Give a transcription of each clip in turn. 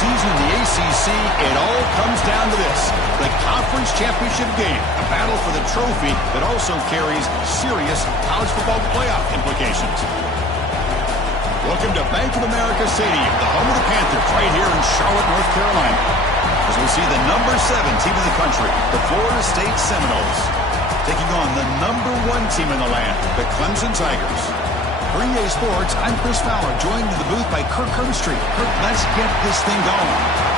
Season in the ACC, it all comes down to this. The conference championship game, a battle for the trophy that also carries serious college football playoff implications. Welcome to Bank of America Stadium, the home of the Panthers, right here in Charlotte, North Carolina. As we see the number 7 team in the country, the Florida State Seminoles, taking on the number 1 team in the land, the Clemson Tigers. For EA Sports, I'm Chris Fowler, joined in the booth by Kirk Herbstreit. Kirk, let's get this thing going.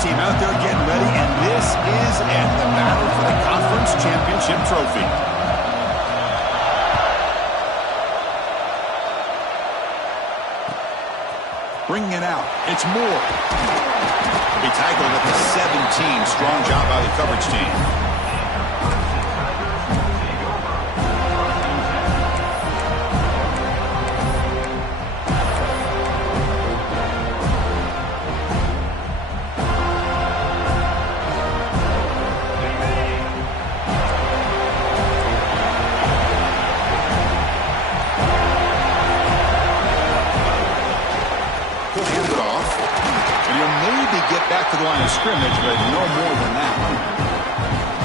Team out there getting ready, and this is it, the battle for the conference championship trophy. Bringing it out, it's Moore. He tackled at the 17, strong job by the coverage team. Back to the line of scrimmage, but no more than that.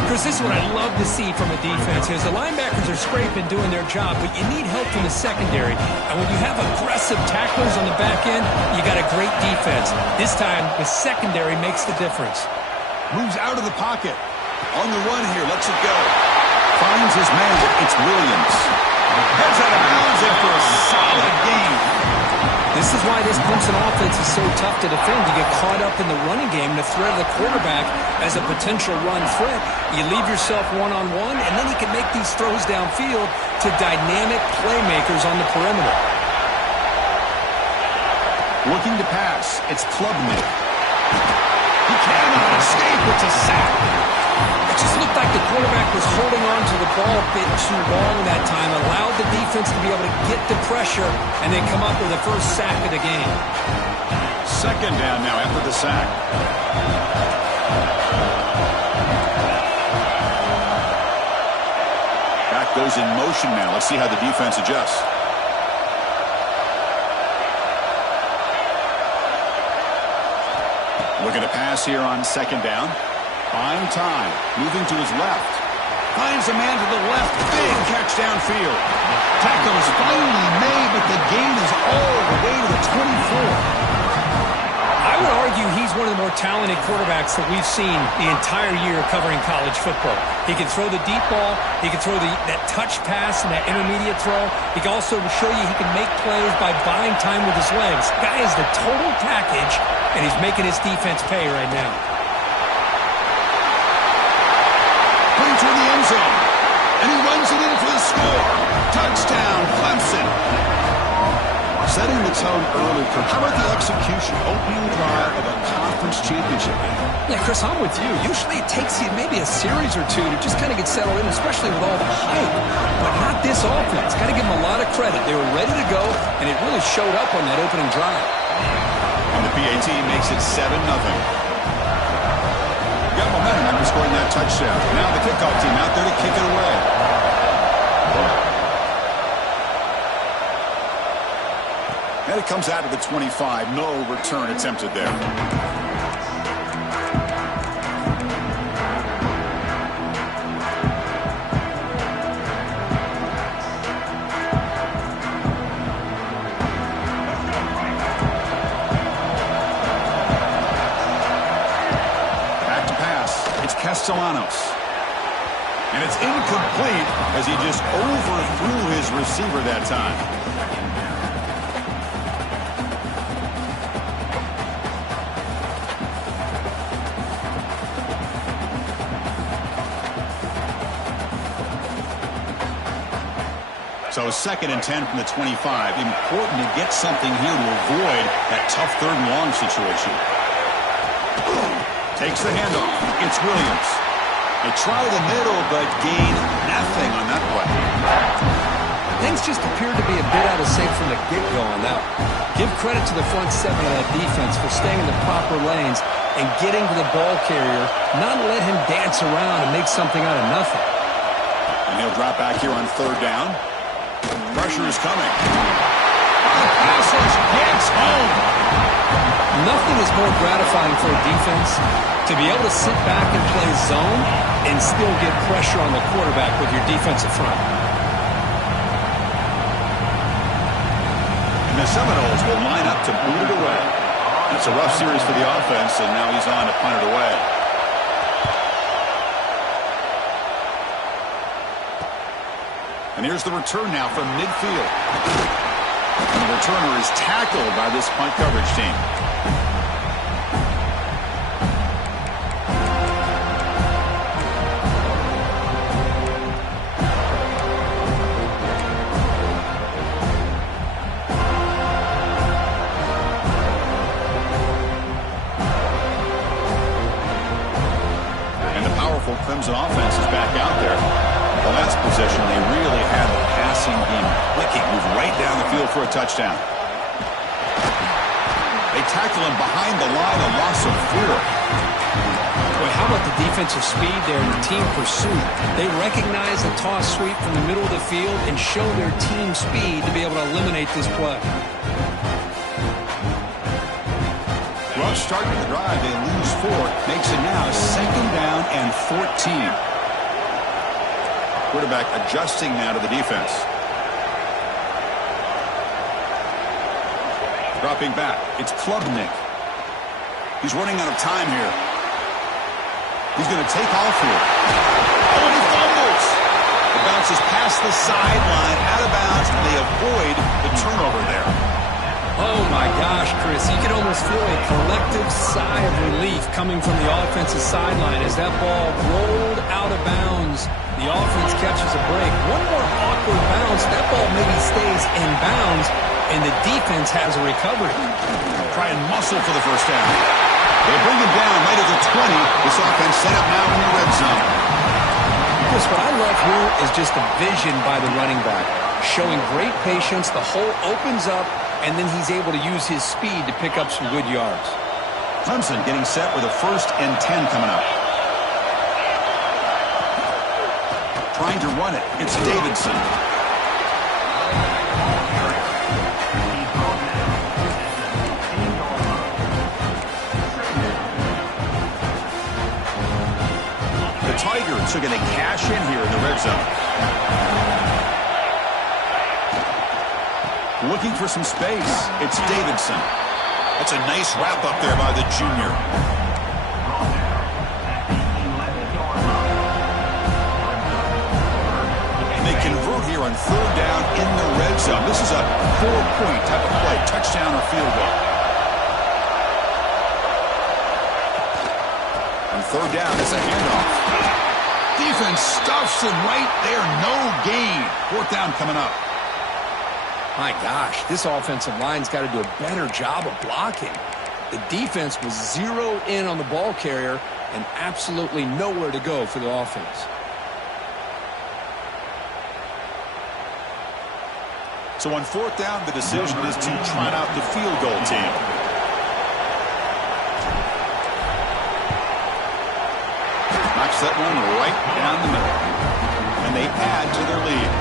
Chris, this is what I love to see from a defense is the linebackers are scraping, doing their job, but you need help from the secondary. And when you have aggressive tacklers on the back end, you got a great defense. This time, the secondary makes the difference. Moves out of the pocket. On the run here, lets it go. Finds his man. It's Williams. Heads out of bounds after a solid game. This is why this Clemson offense is so tough to defend. You get caught up in the running game, the threat of the quarterback as a potential run threat. You leave yourself one-on-one, and then you can make these throws downfield to dynamic playmakers on the perimeter. Looking to pass. It's Klubnik. He cannot escape. It's a sack. just looked like the quarterback was holding on to the ball a bit too long that time, allowed the defense to be able to get the pressure, and then come up with the first sack of the game. Second down now after the sack. Back goes in motion now. Let's see how the defense adjusts. Looking to pass here on second down. Buying time. Moving to his left. Finds a man to the left. Big catch downfield. Tackle is finally made, but the gain is all the way to the 24. I would argue he's one of the more talented quarterbacks that we've seen the entire year covering college football. He can throw the deep ball. He can throw that touch pass and that intermediate throw. He can also show you he can make plays by buying time with his legs. Guy is the total package, and he's making his defense pay right now. Putting toward the end zone. And he runs it in for the score. Touchdown, Clemson. Setting the tone early, Kirk. How about the execution? Opening drive of a conference championship game. Yeah, Chris, I'm with you. Usually it takes you maybe a series or two to just kind of get settled in, especially with all the hype. But not this offense. Got to give them a lot of credit. They were ready to go, and it really showed up on that opening drive. And the PAT makes it 7-0. Got momentum after scoring that touchdown. Now the kickoff team out there to kick it away. And it comes out to the 25. No return attempted there. Back to pass. It's Castellanos. And it's incomplete as he just overthrew his receiver that time. So 2nd and 10 from the 25. Important to get something here to avoid that tough 3rd and long situation. Takes the handoff. It's Williams. They try the middle, but gain nothing on that play. Things just appeared to be a bit out of sync from the get-go on that one. Give credit to the front 7 of that defense for staying in the proper lanes and getting to the ball carrier, not let him dance around and make something out of nothing. And he'll drop back here on 3rd down. Pressure is coming. Passes gets home. Nothing is more gratifying for a defense to be able to sit back and play zone and still get pressure on the quarterback with your defensive front. And the Seminoles will line up to boot it away. It's a rough series for the offense, and now he's on to punt it away. And here's the return now from midfield. And the returner is tackled by this punt coverage team. And the powerful Clemson offense is back out there. The last possession, they really had the passing game clicking, moved right down the field for a touchdown. They tackle him behind the line, a loss of 4. Boy, how about the defensive speed there in the team pursuit? They recognize the toss sweep from the middle of the field and show their team speed to be able to eliminate this play. Rough start to the drive. They lose 4. Makes it now 2nd down and 14. Quarterback adjusting now to the defense. Dropping back. It's Klubnik. He's running out of time here. He's going to take off here. Oh, and he fumbles. It bounces past the sideline, out of bounds, and they avoid the turnover there. Oh, my gosh, Chris. You can almost feel a collective sigh of relief coming from the offensive sideline as that ball rolled out of bounds. The offense catches a break. One more awkward bounce. That ball maybe stays in bounds, and the defense has a recovery. Try and muscle for the first down. They bring him down right at the 20. This offense set up now in the red zone. Chris, what I love here is just the vision by the running back. Showing great patience, the hole opens up, and then he's able to use his speed to pick up some good yards. Clemson getting set with a 1st and 10 coming up. Trying to run it. It's Davidson. The Tigers are going to cash in here in the red zone. Looking for some space. It's Davidson. That's a nice wrap up there by the junior. And they convert here on 3rd down in the red zone. This is a 4-point type of play. Touchdown or field goal. On 3rd down, it's a handoff. Defense stuffs him right there. No gain. 4th down coming up. My gosh, this offensive line's got to do a better job of blocking. The defense was zeroed in on the ball carrier and absolutely nowhere to go for the offense. So on 4th down, the decision is to trot out the field goal team. Knocks that one right down the middle. And they add to their lead.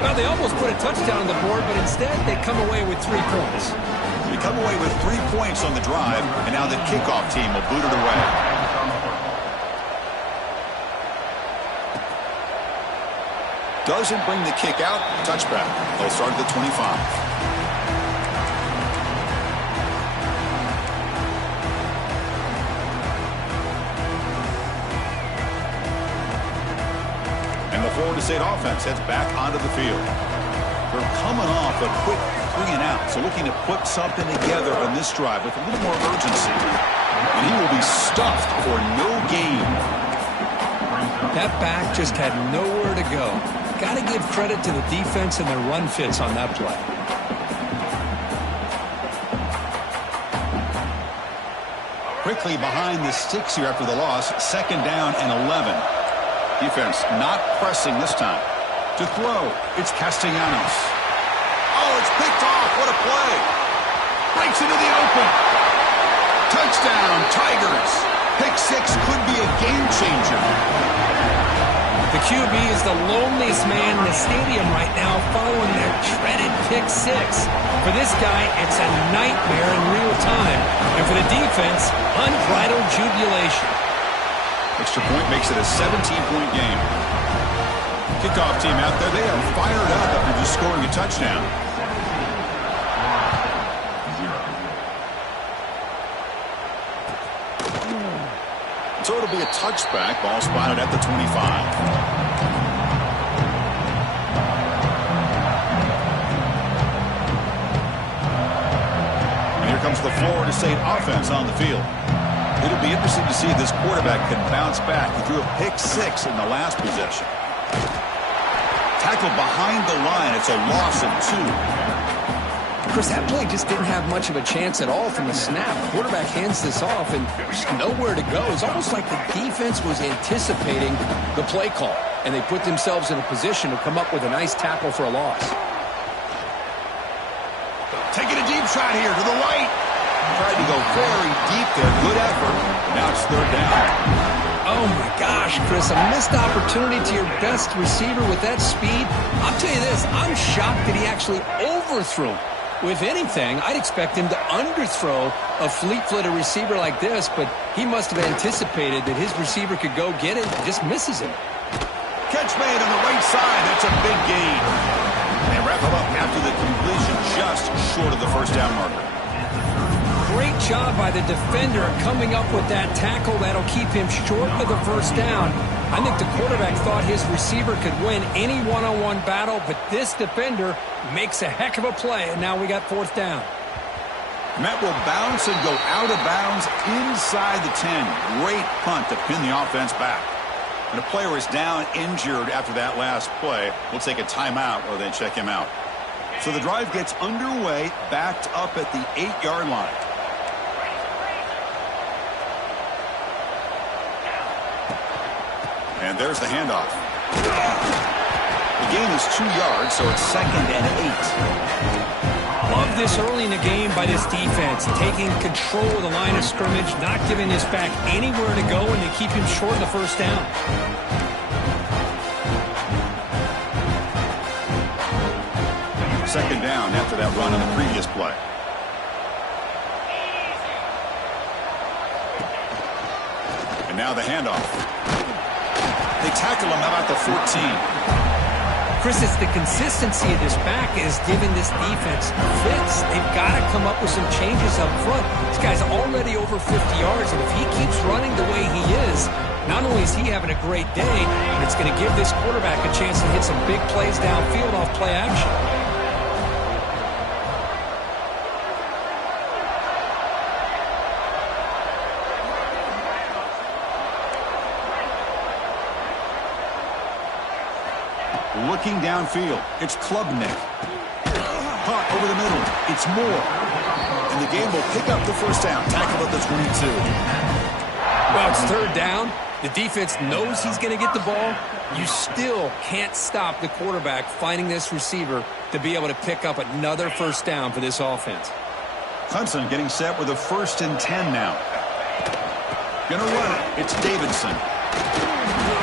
Well, they almost put a touchdown on the board, but instead they come away with 3 points. They come away with 3 points on the drive, and now the kickoff team will boot it away. Doesn't bring the kick out. Touchback. They'll start at the 25. Florida State offense heads back onto the field. They're coming off a quick 3-and-out, so looking to put something together on this drive with a little more urgency. And he will be stuffed for no gain. That back just had nowhere to go. Got to give credit to the defense and their run fits on that play. Quickly behind the sticks here after the loss. 2nd down and 11. Defense not pressing this time. To throw, it's Castellanos. Oh, it's picked off. What a play. Breaks into the open. Touchdown, Tigers. Pick 6 could be a game changer. The QB is the loneliest man in the stadium right now following their dreaded pick 6. For this guy, it's a nightmare in real time. And for the defense, unbridled jubilation. Extra point makes it a 17-point game. Kickoff team out there, they are fired up after just scoring a touchdown. So it'll be a touchback, ball spotted at the 25. And here comes the Florida State offense on the field. It'll be interesting to see if this quarterback can bounce back. He threw a pick 6 in the last possession. Tackled behind the line. It's a loss of 2. Chris, that play just didn't have much of a chance at all from the snap. Quarterback hands this off and there's nowhere to go. It's almost like the defense was anticipating the play call, and they put themselves in a position to come up with a nice tackle for a loss. Taking a deep shot here to the right. Tried to go very deep there. Good effort. Now it's 3rd down. Oh, my gosh, Chris. A missed opportunity to your best receiver with that speed. I'll tell you this. I'm shocked that he actually overthrew. With anything, I'd expect him to underthrow a fleet-footed receiver like this, but he must have anticipated that his receiver could go get it and just misses him. Catch made on the right side. That's a big gain. They wrap him up after the completion just short of the 1st down marker. Great job by the defender coming up with that tackle that'll keep him short of the 1st down. I think the quarterback thought his receiver could win any one-on-one battle, but this defender makes a heck of a play, and now we got 4th down. Met will bounce and go out of bounds inside the 10. Great punt to pin the offense back. When a player is down injured after that last play, we'll take a timeout or they check him out. So the drive gets underway, backed up at the 8-yard line. And there's the handoff. The gain is 2 yards, so it's 2nd and 8. Love this early in the game by this defense, taking control of the line of scrimmage, not giving this back anywhere to go, and they keep him short of the first down. Second down after that run on the previous play. And now the handoff. They tackle him about the 14. Chris, it's the consistency of this back is giving this defense fits. They've got to come up with some changes up front. This guy's already over 50 yards, and if he keeps running the way he is, not only is he having a great day, but it's going to give this quarterback a chance to hit some big plays downfield off play action. Looking downfield, it's Klubnik. Caught over the middle, it's Moore. And the game will pick up the first down. Tackle at the 22. Well, it's third down. The defense knows he's going to get the ball. You still can't stop the quarterback finding this receiver to be able to pick up another first down for this offense. Clemson getting set with a 1st and 10 now. Gonna run it. It's Davidson.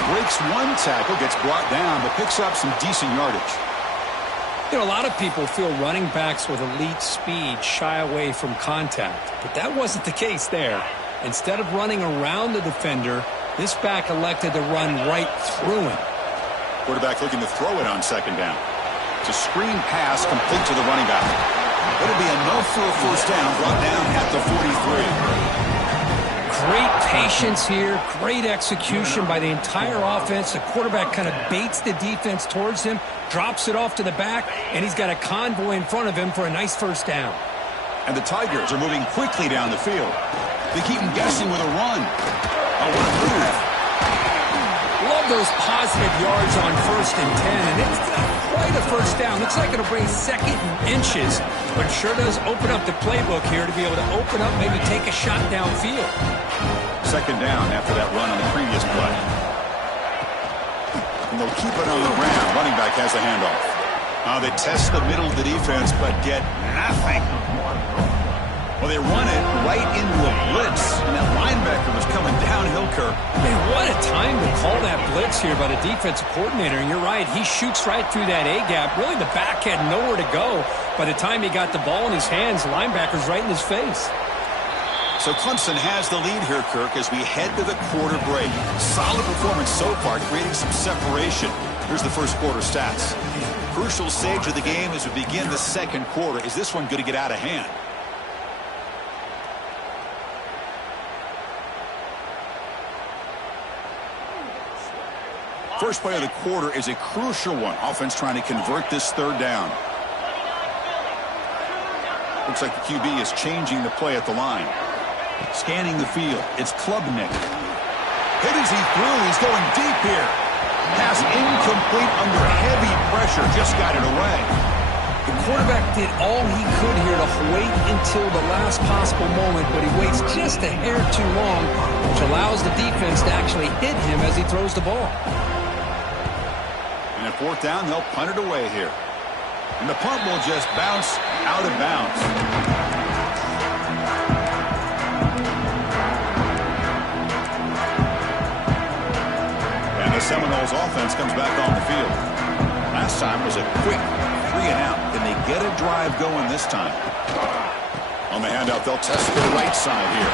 Breaks one tackle, gets brought down, but picks up some decent yardage. You know, a lot of people feel running backs with elite speed shy away from contact, but that wasn't the case there. Instead of running around the defender, this back elected to run right through him. Quarterback looking to throw it on second down. It's a screen pass complete to the running back. It'll be enough for a first down, brought down at the 43. Great patience here, great execution by the entire offense. The quarterback kind of baits the defense towards him, drops it off to the back, and he's got a convoy in front of him for a nice first down. And the Tigers are moving quickly down the field. They keep him guessing with a run. Oh, what a move. Love those positive yards on 1st and 10, and it's not quite a first down. Looks like it'll bring 2nd and inches, but it sure does open up the playbook here to be able to open up, maybe take a shot downfield. Second down after that run on the previous play. And they'll keep it on the ground. Running back has the handoff. They test the middle of the defense, but get nothing. Well, they run it right into a blitz, and that linebacker was coming downhill, Kirk. Man, what a time to call that blitz here by the defensive coordinator. And you're right, he shoots right through that A-gap. Really, the back had nowhere to go. By the time he got the ball in his hands, the linebacker's right in his face. So Clemson has the lead here, Kirk, as we head to the quarter break. Solid performance so far, creating some separation. Here's the first quarter stats. Crucial stage of the game as we begin the second quarter. Is this one going to get out of hand? First play of the quarter is a crucial one. Offense trying to convert this third down. Looks like the QB is changing the play at the line. Scanning the field. It's Klubnik. Hit as he threw. He's going deep here. Pass incomplete under heavy pressure. Just got it away. The quarterback did all he could here to wait until the last possible moment, but he waits just a hair too long, which allows the defense to actually hit him as he throws the ball. And at fourth down, they'll punt it away here. And the punt will just bounce out of bounds. And the Seminoles offense comes back on the field. Last time was a quick 3 and out. Can they get a drive going this time? On the handout, they'll test the right side here.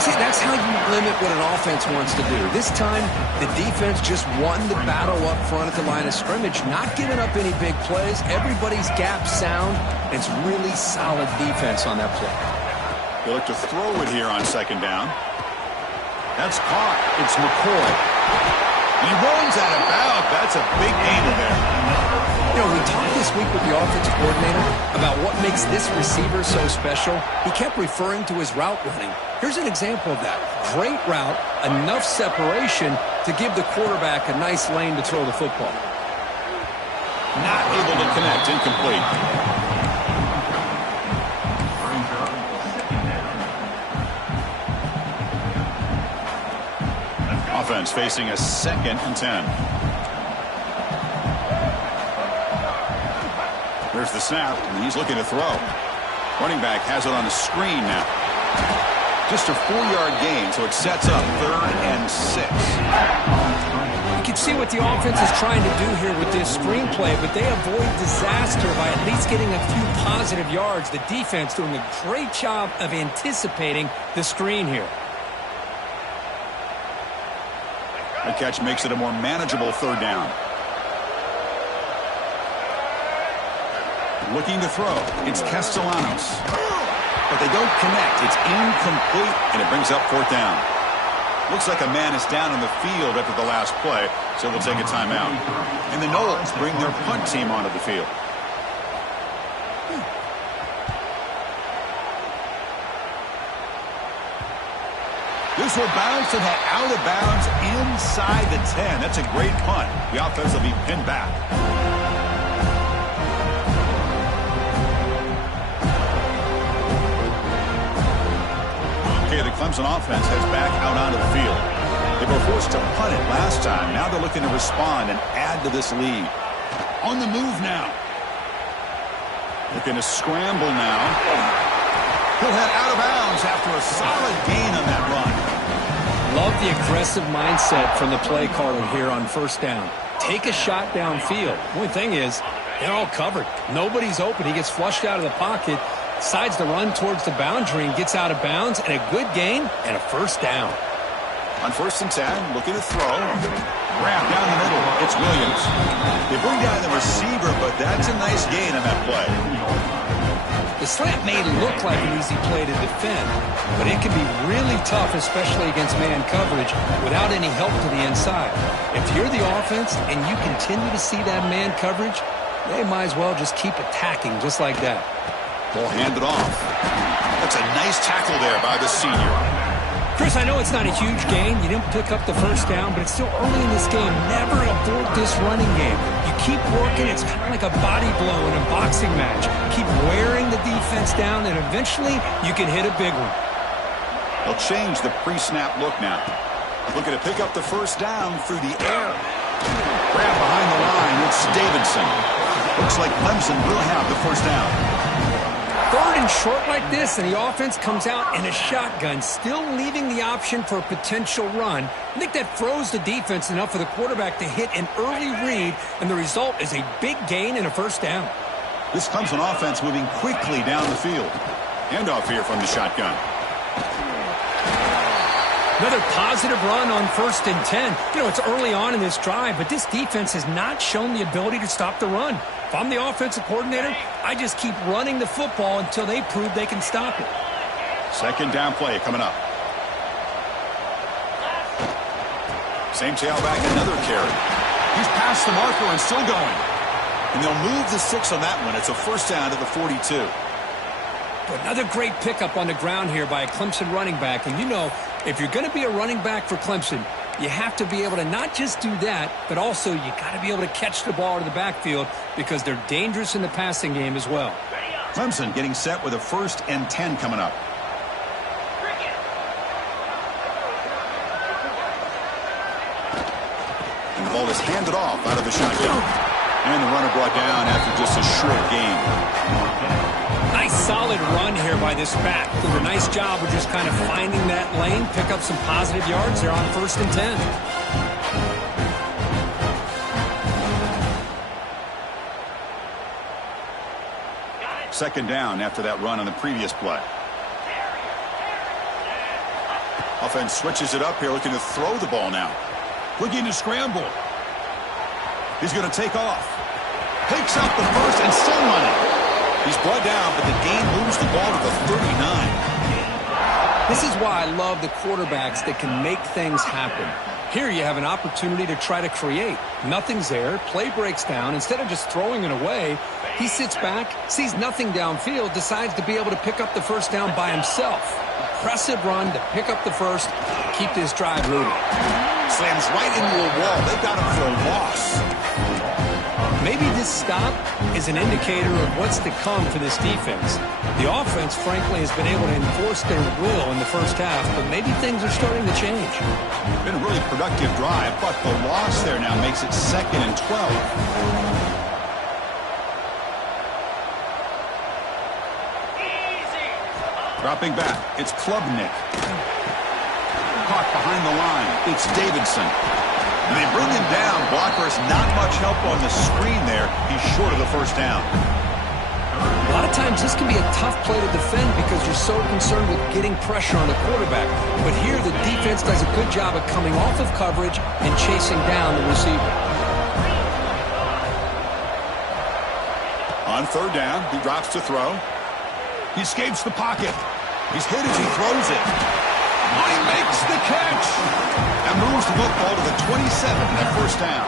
See, that's how you limit what an offense wants to do. This time, the defense just won the battle up front at the line of scrimmage, not giving up any big plays. Everybody's gap sound. It's really solid defense on that play. They look to throw it here on second down. That's caught. It's McCoy. He runs out of bounds. That's a big gain there. You know, we talked this week with the offensive coordinator about what makes this receiver so special. He kept referring to his route running. Here's an example of that. Great route, enough separation to give the quarterback a nice lane to throw the football. Not able to connect, incomplete. offense facing a 2nd and 10. Here's the snap, and he's looking to throw. Running back has it on the screen now. Just a 4-yard gain, so it sets up 3rd and 6. You can see what the offense is trying to do here with this screenplay, but they avoid disaster by at least getting a few positive yards. The defense doing a great job of anticipating the screen here. The catch makes it a more manageable 3rd down. Looking to throw. It's Castellanos. But they don't connect. It's incomplete, and it brings up 4th down. Looks like a man is down on the field after the last play, so they'll take a timeout. And the Knowles bring their punt team onto the field. This will bounce and head out of bounds inside the 10. That's a great punt. The offense will be pinned back. Okay, the Clemson offense heads back out onto the field. They were forced to punt it last time. Now they're looking to respond and add to this lead. On the move now. Looking to scramble now. He'll head out of bounds after a solid gain on that run. Love the aggressive mindset from the play caller here on 1st down. Take a shot downfield. The only thing is, they're all covered. Nobody's open. He gets flushed out of the pocket, decides to run towards the boundary and gets out of bounds, and a good gain and a 1st down. On 1st and 10, looking to throw. Wrap down the middle. It's Williams. They bring down the receiver, but that's a nice gain on that play. The slant may look like an easy play to defend, but it can be really tough, especially against man coverage, without any help to the inside. If you're the offense and you continue to see that man coverage, they might as well just keep attacking just like that. Ball handed off. That's a nice tackle there by the senior. Chris, I know it's not a huge gain. You didn't pick up the 1st down, but it's still early in this game. Never abort this running game. You keep working. It's kind of like a body blow in a boxing match. Keep wearing the defense down, and eventually you can hit a big one. They'll change the pre-snap look now. Looking to pick up the 1st down through the air. Grab behind the line. It's Davidson. Looks like Clemson will have the 1st down. 3rd and short like this, and the offense comes out in a shotgun, still leaving the option for a potential run. I think that throws the defense enough for the quarterback to hit an early read, and the result is a big gain and a 1st down. This Clemson offense moving quickly down the field. Handoff here from the shotgun. Another positive run on 1st and 10. You know, it's early on in this drive, but this defense has not shown the ability to stop the run. If I'm the offensive coordinator, I just keep running the football until they prove they can stop it. 2nd down play coming up. Same tailback, another carry. He's past the marker and still going. And they'll move the 6 on that one. It's a 1st down to the 42. Another great pickup on the ground here by a Clemson running back. And you know, if you're going to be a running back for Clemson, you have to be able to not just do that, but also you got to be able to catch the ball to the backfield because they're dangerous in the passing game as well. Clemson getting set with a 1st and 10 coming up. And the ball is handed off out of the shotgun. And the runner brought down after just a short gain. Nice solid run here by this back. Did a nice job of just kind of finding that lane, pick up some positive yards there on 1st and 10. Second down after that run on the previous play. Offense switches it up here, looking to throw the ball now. Looking to scramble. He's going to take off. Takes out the 1st and still running. He's brought down, but the gain moves the ball to the 39. This is why I love the quarterbacks that can make things happen. Here you have an opportunity to try to create. Nothing's there. Play breaks down. Instead of just throwing it away, he sits back, sees nothing downfield, decides to be able to pick up the 1st down by himself. Impressive run to pick up the 1st, keep this drive moving. Slams right into a wall. They've got him for a loss. Maybe this stop is an indicator of what's to come for this defense. The offense, frankly, has been able to enforce their will in the first half, but maybe things are starting to change. Been a really productive drive, but the loss there now makes it 2nd and 12. Dropping back, it's Klubnik. Caught behind the line, it's Davidson. And they bring him down. Blockers not much help on the screen there. He's short of the first down. A lot of times this can be a tough play to defend because you're so concerned with getting pressure on the quarterback. But here the defense does a good job of coming off of coverage and chasing down the receiver. On 3rd down, he drops to throw. He escapes the pocket. He's hit as he throws it. Oh, he makes the catch. And moves the football to the 27 and that first down.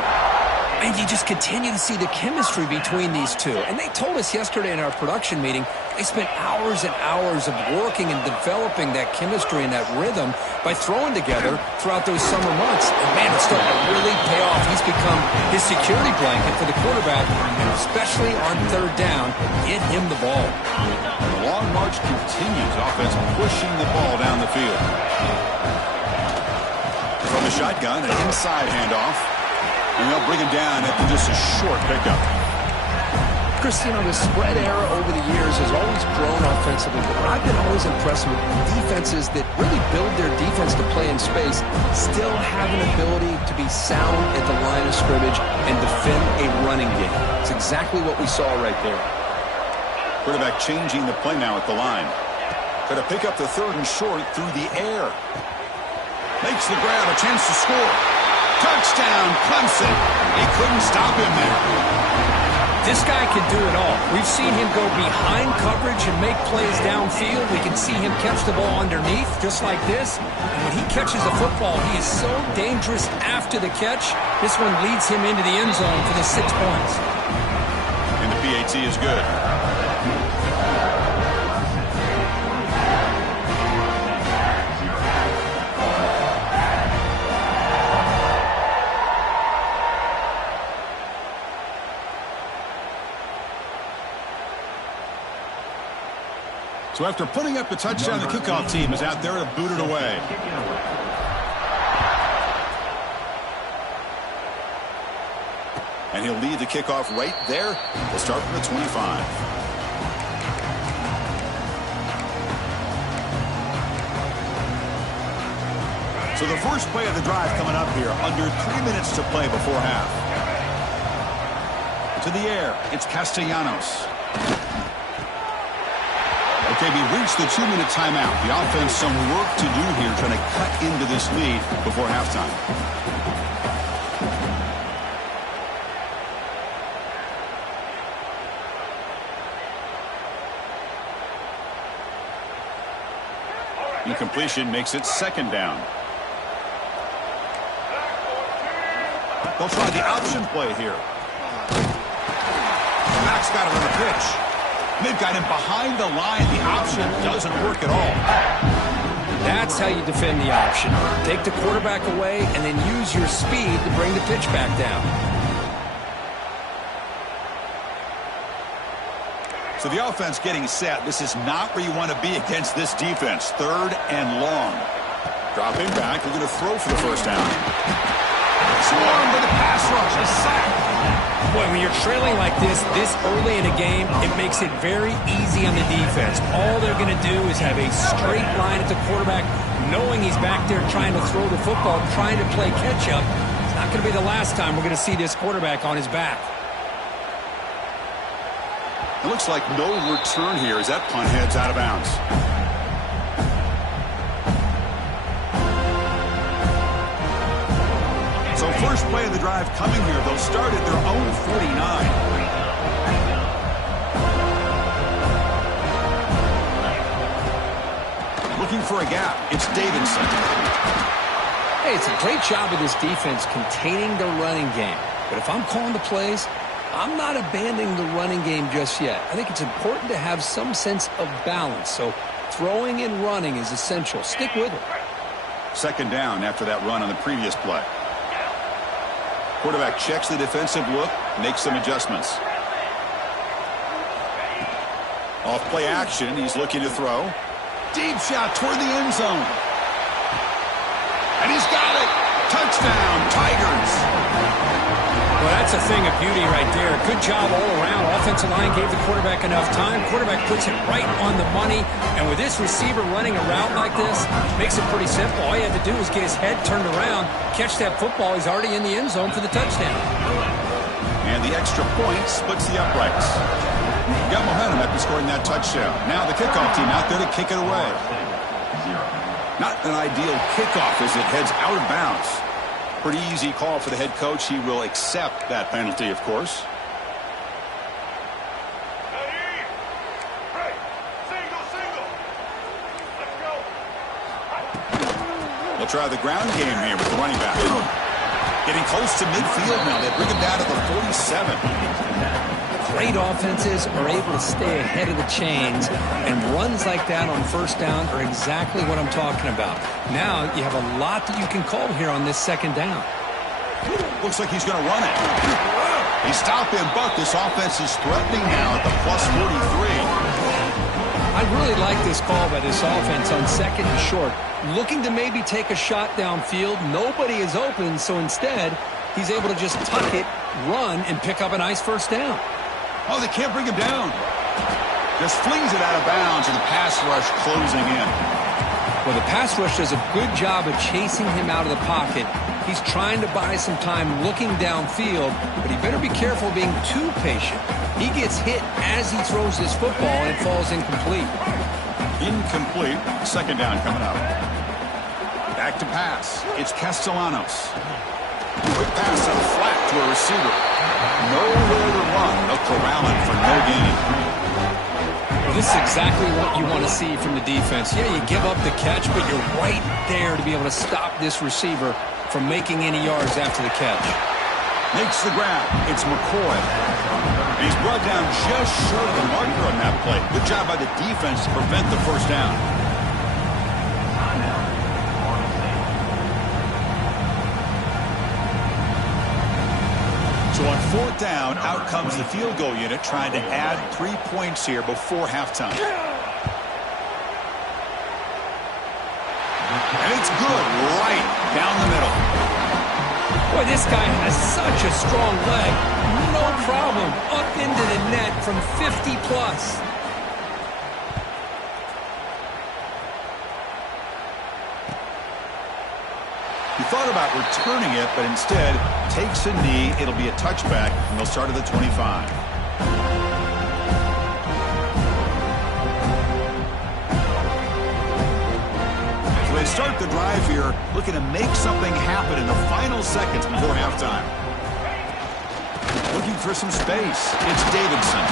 And you just continue to see the chemistry between these two. And they told us yesterday in our production meeting, they spent hours and hours of working and developing that chemistry and that rhythm by throwing together throughout those summer months. And man, it's starting to really pay off. He's become his security blanket for the quarterback, and especially on 3rd down, get him the ball. The long march continues. Offense pushing the ball down the field. From the shotgun, an inside handoff. And they'll bring him down after just a short pickup. Christine, the spread era over the years has always grown offensively, but what I've been always impressed with defenses that really build their defense to play in space still have an ability to be sound at the line of scrimmage and defend a running game. It's exactly what we saw right there. Quarterback changing the play now at the line. Got to pick up the 3rd and short through the air. Makes the grab, a chance to score. Touchdown, Clemson. They couldn't stop him there. This guy can do it all. We've seen him go behind coverage and make plays downfield. We can see him catch the ball underneath, just like this. And when he catches the football, he is so dangerous after the catch. This one leads him into the end zone for the 6 points. And the PAT is good. So after putting up the touchdown, the kickoff team is out there to boot it away. And he'll lead the kickoff right there. We'll start from the 25. So the first play of the drive coming up here. Under 3 minutes to play before half. To the air, it's Castellanos. Okay, we reached the 2-minute timeout. The offense some work to do here trying to cut into this lead before halftime. Incompletion makes it 2nd down. They'll try the option play here. Max got it on the pitch. They've got him behind the line. The option doesn't work at all. That's how you defend the option. Take the quarterback away and then use your speed to bring the pitch back down. So the offense getting set. This is not where you want to be against this defense. 3rd and long. Dropping back. They're going to throw for the first down. Swarmed by the pass rush. A sack. Boy, when you're trailing like this early in a game, it makes it very easy on the defense. All they're going to do is have a straight line at the quarterback, knowing he's back there trying to throw the football, trying to play catch-up. It's not going to be the last time we're going to see this quarterback on his back. It looks like no return here as that punt heads out of bounds. So first play of the drive coming here. They'll start at their own 49. Looking for a gap. It's Davidson. Hey, it's a great job of this defense containing the running game. But if I'm calling the plays, I'm not abandoning the running game just yet. I think it's important to have some sense of balance. So throwing and running is essential. Stick with it. 2nd down after that run on the previous play. Quarterback checks the defensive look, makes some adjustments. Off play action, he's looking to throw. Deep shot toward the end zone. And he's got it. Touchdown, Tigers. Well, that's a thing of beauty right there. Good job all around. Offensive line gave the quarterback enough time. Quarterback puts it right on the money. And with this receiver running a route like this, makes it pretty simple. All you had to do was get his head turned around, catch that football. He's already in the end zone for the touchdown. And the extra point splits the uprights. Got momentum after scoring that touchdown. Now the kickoff team out there to kick it away. Not an ideal kickoff as it heads out of bounds. Pretty easy call for the head coach. He will accept that penalty, of course. We'll try the ground game here with the running back. Getting close to midfield now. They bring him down to the 47. Great offenses are able to stay ahead of the chains, and runs like that on first down are exactly what I'm talking about. Now you have a lot that you can call here on this second down. Looks like he's going to run it. He stopped him, but this offense is threatening now at the plus 43. I really like this call by this offense on second and short. Looking to maybe take a shot downfield. Nobody is open, so instead, he's able to just tuck it, run, and pick up a nice first down. Oh, they can't bring him down. Just flings it out of bounds, and the pass rush closing in. Well, the pass rush does a good job of chasing him out of the pocket. He's trying to buy some time looking downfield, but he better be careful being too patient. He gets hit as he throws this football, and it falls incomplete. Incomplete. Second down coming up. Back to pass. It's Castellanos. Quick pass on the flat to a receiver. Nowhere to run. They'll corral him for no gain. Well, this is exactly what you want to see from the defense. Yeah, you give up the catch, but you're right there to be able to stop this receiver from making any yards after the catch. Makes the grab. It's McCoy. He's brought down just short of the marker on that play. Good job by the defense to prevent the first down. So on fourth down, out comes the field goal unit trying to add 3 points here before halftime. And it's good right down the middle. Boy, this guy has such a strong leg. No problem. Up into the net from 50 plus. He thought about returning it, but instead takes a knee. It'll be a touchback, and they'll start at the 25. So they start the drive here, looking to make something happen in the final seconds before halftime. Looking for some space. It's Davidson.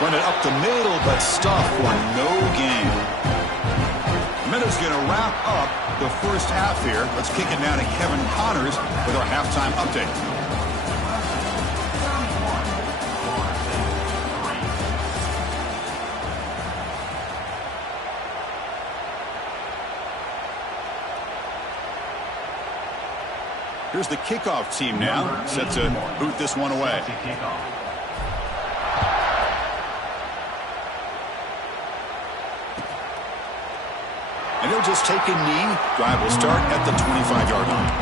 Run it up the middle, but stuff for no gain. Minutes going to wrap up the first half here. Let's kick it down to Kevin Connors with our halftime update. Here's the kickoff team now, set to boot this one away. And he'll just take a knee. Drive will start at the 25-yard line.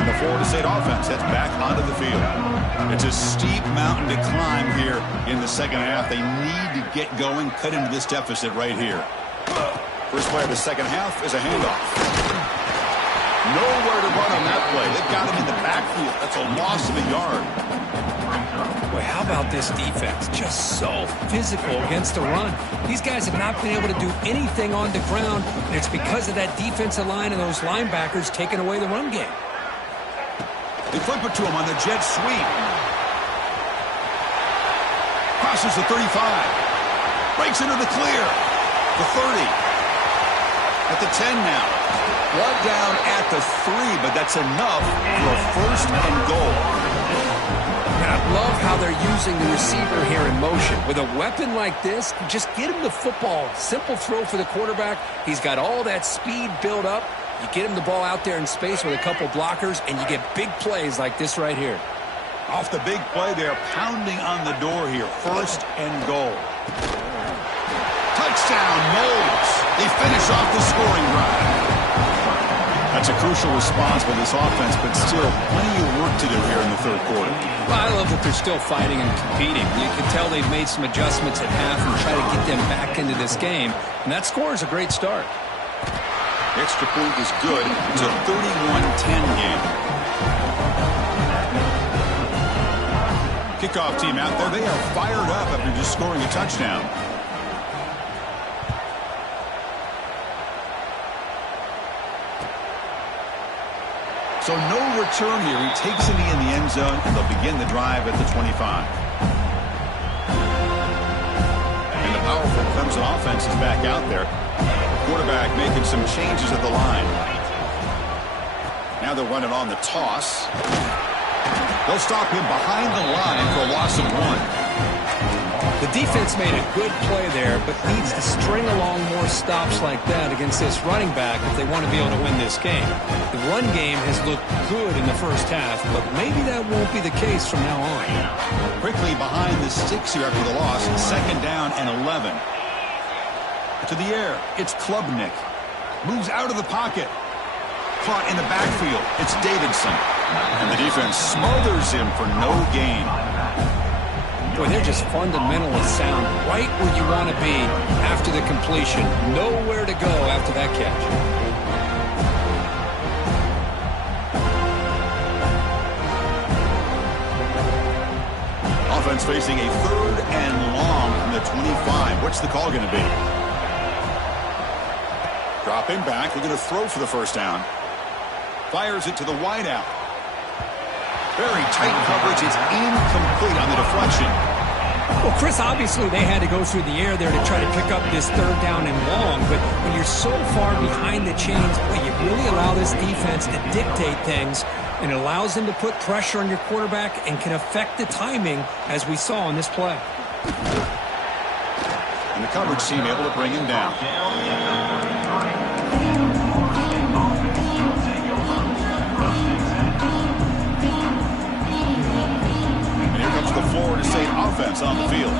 And the Florida State offense heads back onto the field. It's a steep mountain to climb here in the second half. They need to get going, cut into this deficit right here. First play of the second half is a handoff. Nowhere to run on that play. They've got him in the backfield. That's a loss of a yard. Boy, how about this defense? Just so physical against the run. These guys have not been able to do anything on the ground, and it's because of that defensive line and those linebackers taking away the run game. They flip it to him on the jet sweep. Crosses the 35. Breaks into the clear. The 30. At the 10 now. Blood down at the 3, but that's enough for a first and goal. And I love how they're using the receiver here in motion. With a weapon like this, just get him the football. Simple throw for the quarterback. He's got all that speed built up. You get him the ball out there in space with a couple blockers, and you get big plays like this right here. Off the big play, they're pounding on the door here. 1st and goal. Touchdown, Moles. They finish off the scoring drive. That's a crucial response by this offense, but still plenty of work to do here in the 3rd quarter. Well, I love that they're still fighting and competing. You can tell they've made some adjustments at half and try to get them back into this game, and that score is a great start. The extra point is good. It's a 31-10 game. Kickoff team out there. They are fired up after just scoring a touchdown. So no return here. He takes it in the end zone, and they'll begin the drive at the 25. And the powerful Clemson offense is back out there. Quarterback making some changes at the line. Now they're running on the toss. They'll stop him behind the line for a loss of 1. The defense made a good play there, but needs to string along more stops like that against this running back if they want to be able to win this game. The run game has looked good in the first half, but maybe that won't be the case from now on. Quickly behind the sticks here after the loss. 2nd down and 11. To the air, it's Klubnik. Moves out of the pocket. Caught in the backfield. It's Davidson. And the defense smothers him for no gain. Boy, they're just fundamentally sound right where you want to be after the completion. Nowhere to go after that catch. Offense facing a 3rd and long from the 25. What's the call going to be? Dropping back. They're going to throw for the 1st down. Fires it to the wideout. Very tight coverage. It's incomplete on the deflection. Well, Chris, obviously they had to go through the air there to try to pick up this 3rd down and long, but when you're so far behind the chains, boy, you really allow this defense to dictate things, and it allows them to put pressure on your quarterback and can affect the timing, as we saw on this play. And the coverage team able to bring him down. The Florida State offense on the field.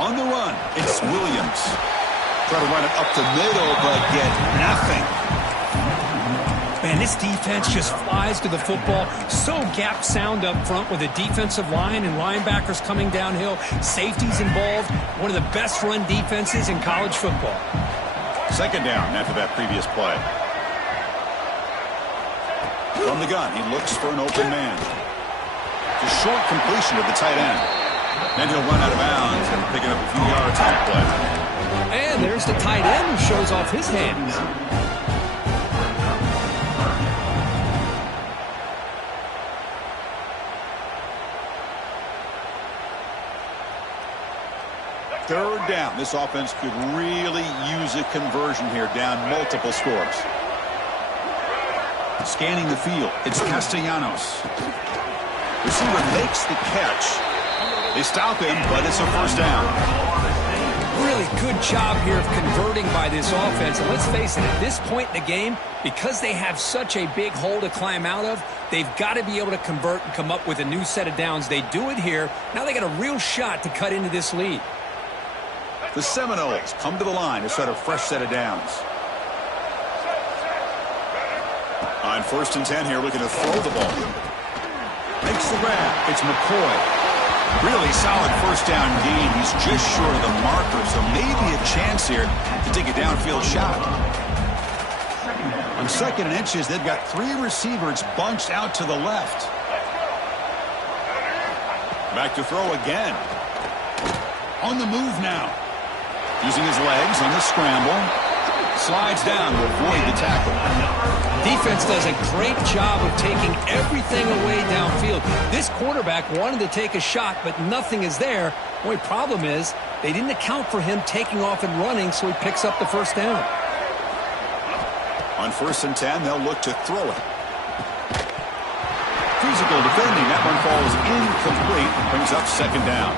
On the run, it's Williams. Try to run it up the middle, but get nothing. Man, this defense just flies to the football. So gap sound up front with a defensive line and linebackers coming downhill. Safeties involved. One of the best run defenses in college football. 2nd down after that previous play. From the gun, he looks for an open man. A short completion to the tight end. Then he'll run out of bounds and pick it up a few yards on the play. And there's the tight end who shows off his hands. Third down. This offense could really use a conversion here, down multiple scores. Scanning the field, it's Castellanos. Receiver makes the catch. They stop him, but it's a 1st down. Really good job here of converting by this offense. And let's face it, at this point in the game, because they have such a big hole to climb out of, they've got to be able to convert and come up with a new set of downs. They do it here. Now they got a real shot to cut into this lead. The Seminoles come to the line to set a fresh set of downs. On 1st and 10 here, looking to throw the ball. Makes the grab. It's McCoy. Really solid 1st down gain. He's just short of the marker, so maybe a chance here to take a downfield shot. On 2nd and inches, they've got 3 receivers bunched out to the left. Back to throw again. On the move now. Using his legs on the scramble. Slides down to avoid the tackle. Defense does a great job of taking everything away downfield. This quarterback wanted to take a shot, but nothing is there. The only problem is they didn't account for him taking off and running, so he picks up the 1st down. On 1st and 10, they'll look to throw it. physical defending. That one falls incomplete. Brings up second down.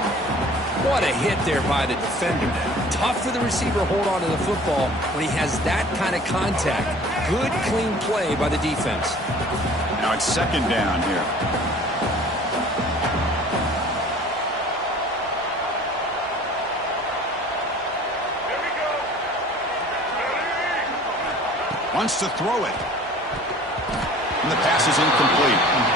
What a hit there by the defender. Tough for the receiver to hold on to the football when he has that kind of contact. Good, clean play by the defense. Now it's second down here. Wants to throw it. And the pass is incomplete.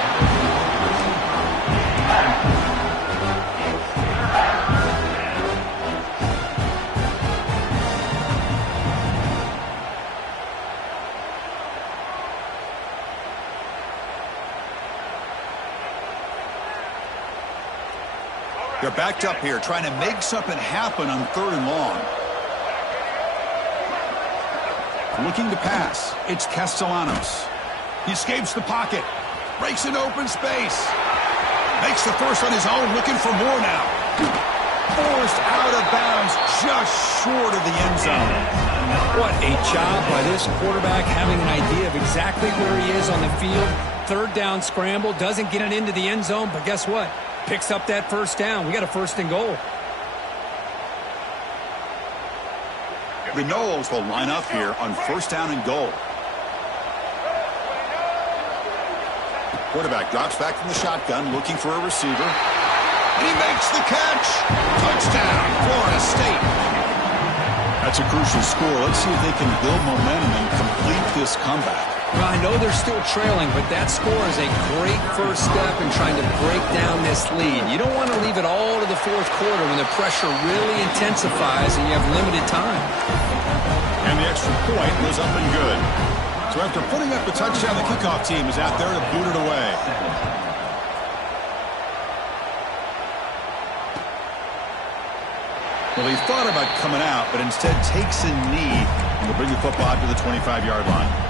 They're backed up here, trying to make something happen on 3rd and long. Looking to pass. It's Castellanos. He escapes the pocket. Breaks an open space. Makes the first on his own, looking for more now. Forced out of bounds, just short of the end zone. What a job by this quarterback, having an idea of exactly where he is on the field. 3rd down scramble, doesn't get it into the end zone, but guess what? Picks up that first down. We got a 1st and goal. The Knowles will line up here on 1st down and goal. Quarterback drops back from the shotgun, looking for a receiver. And he makes the catch. Touchdown, Florida State. That's a crucial score. Let's see if they can build momentum and complete this comeback. Well, I know they're still trailing, but that score is a great first step in trying to break down this lead. You don't want to leave it all to the 4th quarter when the pressure really intensifies and you have limited time. And the extra point was up and good. So after putting up the touchdown, the kickoff team is out there to boot it away. Well, he thought about coming out, but instead takes a knee and will bring the football out to the 25-yard line.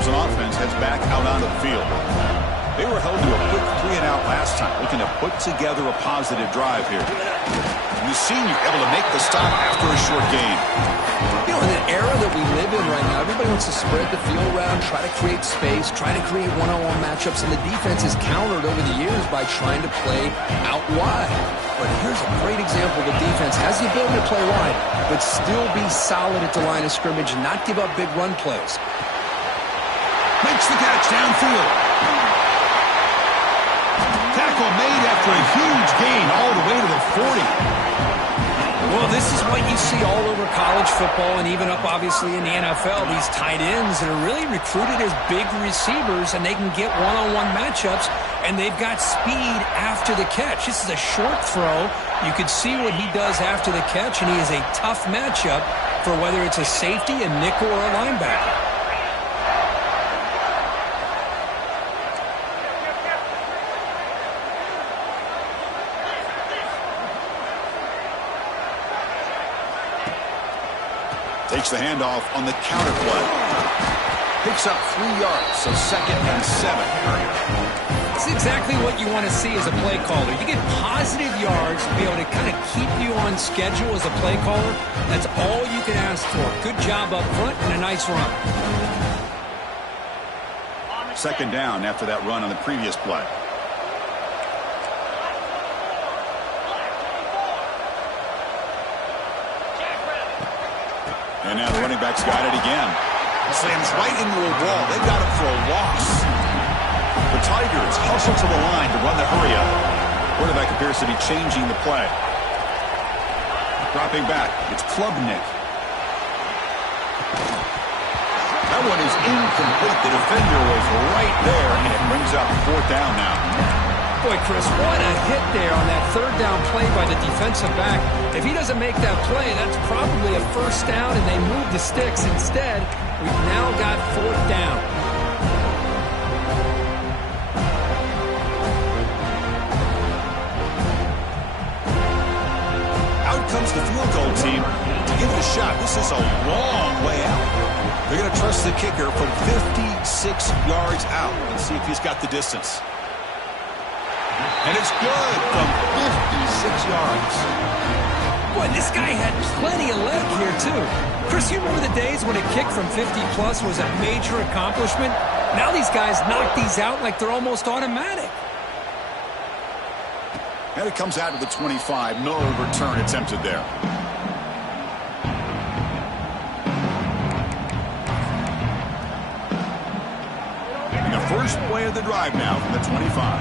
Offense heads back out onto the field. They were held to a quick 3-and-out last time, looking to put together a positive drive here. And the senior able to make the stop after a short gain. You know, in an era that we live in right now, everybody wants to spread the field around, try to create space, try to create one-on-one matchups, and the defense is countered over the years by trying to play out wide. But here's a great example. The defense has the ability to play wide, but still be solid at the line of scrimmage and not give up big run plays. Makes the catch downfield. Tackle made after a huge gain all the way to the 40. Well, this is what you see all over college football and even up, obviously, in the NFL. These tight ends that are really recruited as big receivers, and they can get one-on-one matchups, and they've got speed after the catch. This is a short throw. You could see what he does after the catch, and he is a tough matchup for whether it's a safety, a nickel, or a linebacker. Takes the handoff on the counter play. Picks up 3 yards, so 2nd and 7. It's exactly what you want to see as a play caller. You get positive yards to be able to kind of keep you on schedule as a play caller. That's all you can ask for. Good job up front and a nice run. 2nd down after that run on the previous play. And now the running back's got it again. Slams right into a wall. They got him for a loss. The Tigers hustle to the line to run the hurry up. Quarterback appears to be changing the play. Dropping back. It's Klubnik. That one is incomplete. The defender was right there, and it brings up 4th down now. Boy, Chris, what a hit there on that 3rd down play by the defensive back. If he doesn't make that play, that's probably a 1st down, and they move the sticks. Instead, we've now got 4th down. Out comes the field goal team to give it a shot. This is a long way out. They're going to trust the kicker from 56 yards out. Let's see if he's got the distance. And it's good from 56 yards. Boy, this guy had plenty of leg here, too. Chris, you remember the days when a kick from 50-plus was a major accomplishment? Now these guys knock these out like they're almost automatic. And it comes out to the 25. No return attempted there. And the first play of the drive now from the 25.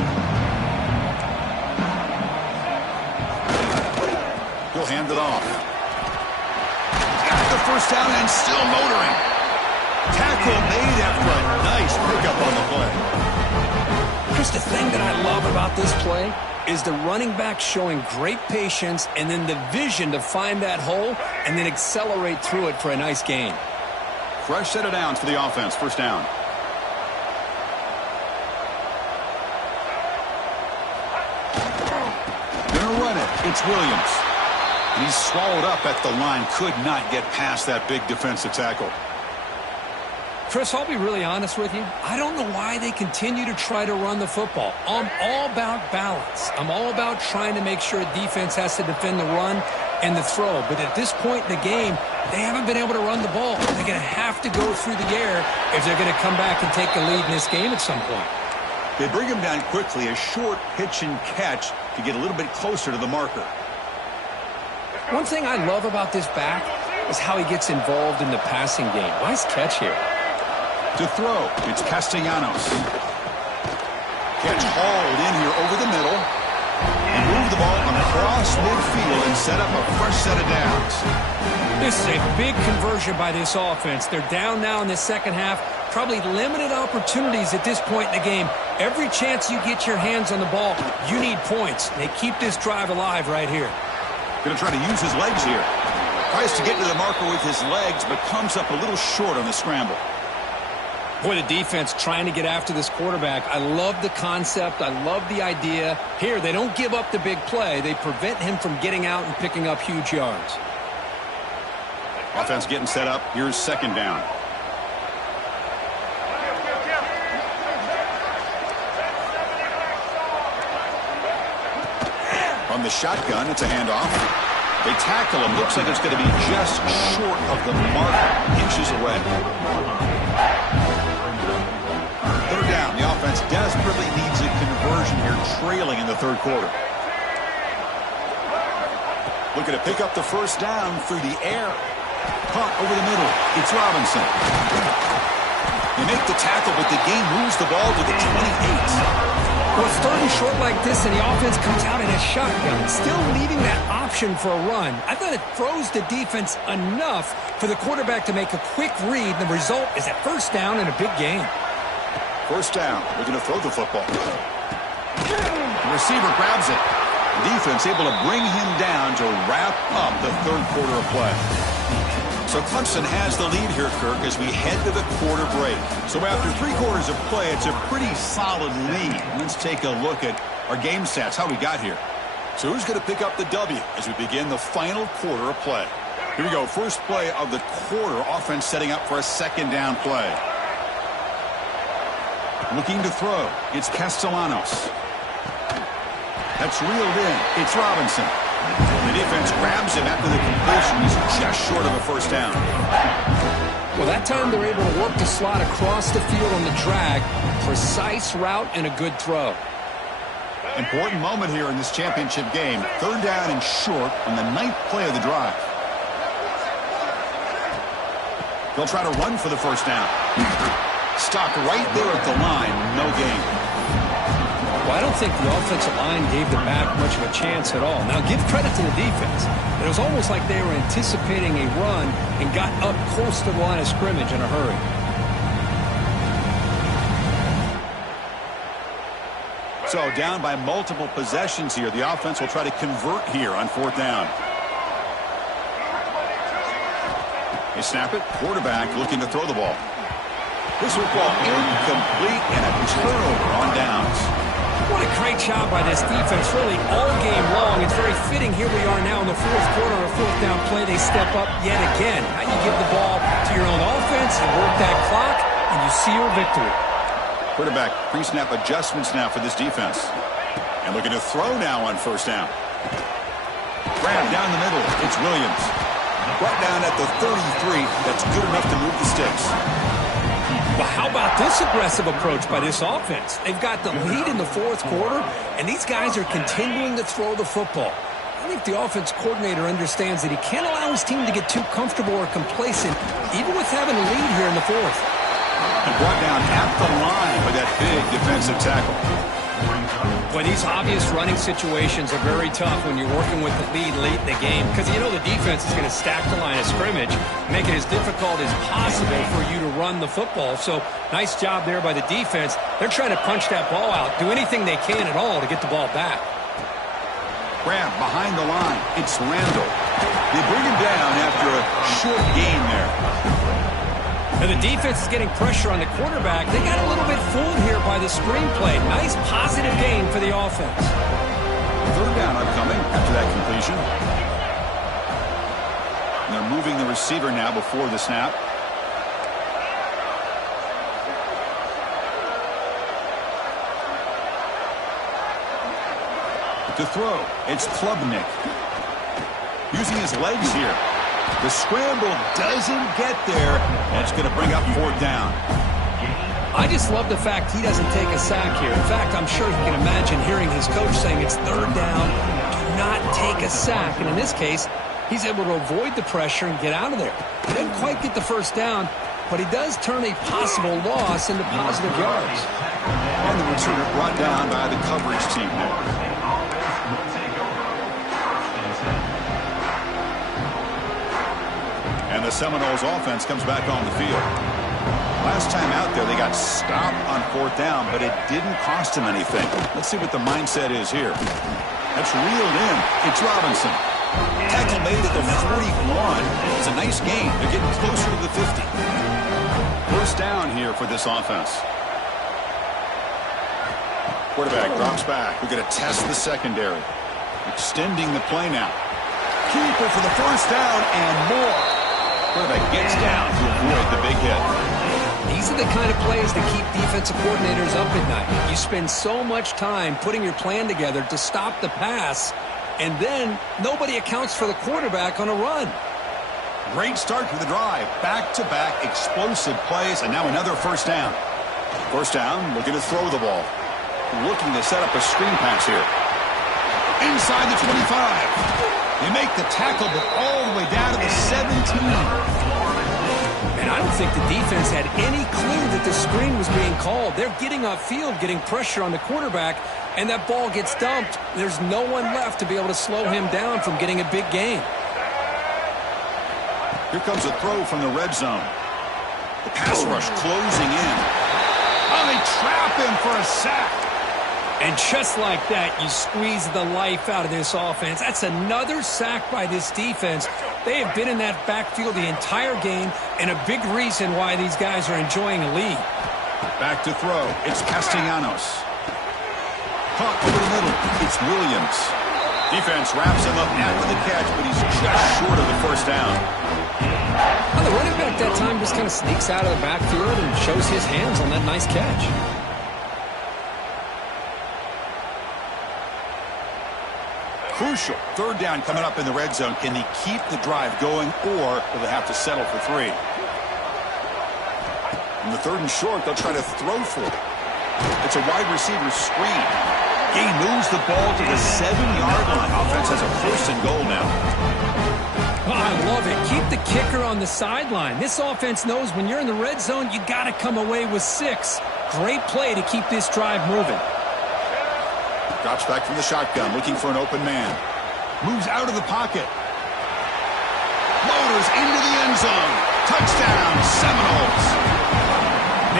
He'll hand it off. Got the first down and still motoring. Tackle made after a nice pickup on the play. Chris, the thing that I love about this play is the running back showing great patience and then the vision to find that hole and then accelerate through it for a nice gain. Fresh set of downs for the offense. First down. Gonna run it. It's Williams. And he's swallowed up at the line. Could not get past that big defensive tackle. Chris, I'll be really honest with you. I don't know why they continue to try to run the football. I'm all about balance. I'm all about trying to make sure a defense has to defend the run and the throw. But at this point in the game, they haven't been able to run the ball. They're going to have to go through the air if they're going to come back and take the lead in this game at some point. They bring him down quickly. A short pitch and catch to get a little bit closer to the marker. One thing I love about this back is how he gets involved in the passing game. Nice catch here. To throw, it's Castellanos. Catch hauled in here over the middle. And move the ball across midfield and set up a fresh set of downs. This is a big conversion by this offense. They're down now in the second half. Probably limited opportunities at this point in the game. Every chance you get your hands on the ball, you need points. They keep this drive alive right here. Going to try to use his legs here. Tries to get to the marker with his legs, but comes up a little short on the scramble. Boy, the defense trying to get after this quarterback. I love the concept. I love the idea. Here, they don't give up the big play. They prevent him from getting out and picking up huge yards. Offense getting set up. Here's second down. From the shotgun, it's a handoff. They tackle him. Looks like it's going to be just short of the mark, inches away. Third down. The offense desperately needs a conversion here, trailing in the third quarter. Looking to pick up the first down through the air. Caught over the middle. It's Robinson. They make the tackle, but the game moves the ball to the 28. Well, it's third and short like this, and the offense comes out in a shotgun, still leaving that option for a run. I thought it throws the defense enough for the quarterback to make a quick read. The result is a first down and a big gain. First down. Looking to throw the football. The receiver grabs it. The defense able to bring him down to wrap up the third quarter of play. So Clemson has the lead here, Kirk, as we head to the quarter break. So after 3 quarters of play, it's a pretty solid lead. Let's take a look at our game stats, how we got here. So who's going to pick up the W as we begin the final quarter of play? Here we go. First play of the quarter. Offense setting up for a second down play. Looking to throw. It's Castellanos. That's reeled in. It's Robinson. The defense grabs him after the completion. He's just short of a first down. Well, that time they're able to work the slot across the field on the drag. Precise route and a good throw. Important moment here in this championship game. Third down and short on the 9th play of the drive. They'll try to run for the first down. Stopped right there at the line. No gain. Well, I don't think the offensive line gave the back much of a chance at all. Now, give credit to the defense. It was almost like they were anticipating a run and got up close to the line of scrimmage in a hurry. So down by multiple possessions here. The offense will try to convert here on fourth down. They snap it. Quarterback looking to throw the ball. This will fall incomplete and a turnover on downs. What a great job by this defense, really all game long. It's very fitting. Here we are now in the fourth quarter, a fourth down play. They step up yet again. Now you give the ball to your own offense, you work that clock, and you seal victory. Quarterback pre-snap adjustments now for this defense. And looking to throw now on first down. Grab down the middle. It's Williams. Brought down at the 33. That's good enough to move the sticks. Well, how about this aggressive approach by this offense? They've got the lead in the fourth quarter, and these guys are continuing to throw the football. I think the offense coordinator understands that he can't allow his team to get too comfortable or complacent, even with having a lead here in the fourth. And brought down at the line with that big defensive tackle. Well, these obvious running situations are very tough when you're working with the lead late in the game because you know the defense is going to stack the line of scrimmage, make it as difficult as possible for you to run the football. So nice job there by the defense. They're trying to punch that ball out, do anything they can at all to get the ball back. Grab behind the line. It's Randall. They bring him down after a short gain there. Now the defense is getting pressure on the quarterback. They got a little bit fooled here by the screenplay. Nice positive gain for the offense. Third down upcoming after that completion. And they're moving the receiver now before the snap. To throw, it's Klubnik. Using his legs here. The scramble doesn't get there, and it's going to bring up fourth down. I just love the fact he doesn't take a sack here. In fact, I'm sure he can imagine hearing his coach saying it's third down, do not take a sack. And in this case, he's able to avoid the pressure and get out of there. He didn't quite get the first down, but he does turn a possible loss into positive yards. And the returner brought down by the coverage team there. And the Seminoles offense comes back on the field. Last time out there, they got stopped on fourth down, but it didn't cost them anything. Let's see what the mindset is here. That's reeled in. It's Robinson. Tackle made at the 41. It's a nice gain. They're getting closer to the 50. First down here for this offense. Quarterback drops back. We're going to test the secondary. Extending the play now. Keeper for the first down and more. Quarterback gets down to avoid the big hit. These are the kind of plays that keep defensive coordinators up at night. You spend so much time putting your plan together to stop the pass, and then nobody accounts for the quarterback on a run. Great start to the drive. Back-to-back explosive plays, and now another first down. First down, looking to throw the ball. Looking to set up a screen pass here. Inside the 25. They make the tackle, but all the way down to the 17. And I don't think the defense had any clue that the screen was being called. They're getting upfield, getting pressure on the quarterback, and that ball gets dumped. There's no one left to be able to slow him down from getting a big gain. Here comes a throw from the red zone. The pass rush closing in. Oh, they trap him for a sack. And just like that, you squeeze the life out of this offense. That's another sack by this defense. They have been in that backfield the entire game, and a big reason why these guys are enjoying a lead. Back to throw. It's Castellanos. Caught over the middle. It's Williams. Defense wraps him up after the catch, but he's just short of the first down. Well, the running back that time just kind of sneaks out of the backfield and shows his hands on that nice catch. Crucial. Third down coming up in the red zone. Can they keep the drive going, or will they have to settle for three? In the third and short, they'll try to throw for it. It's a wide receiver screen. He moves the ball to the 7-yard line. Offense has a first and goal now. Oh, I love it. Keep the kicker on the sideline. This offense knows when you're in the red zone, you got to come away with 6. Great play to keep this drive moving. Drops back from the shotgun, looking for an open man. Moves out of the pocket. Motors into the end zone. Touchdown, Seminoles.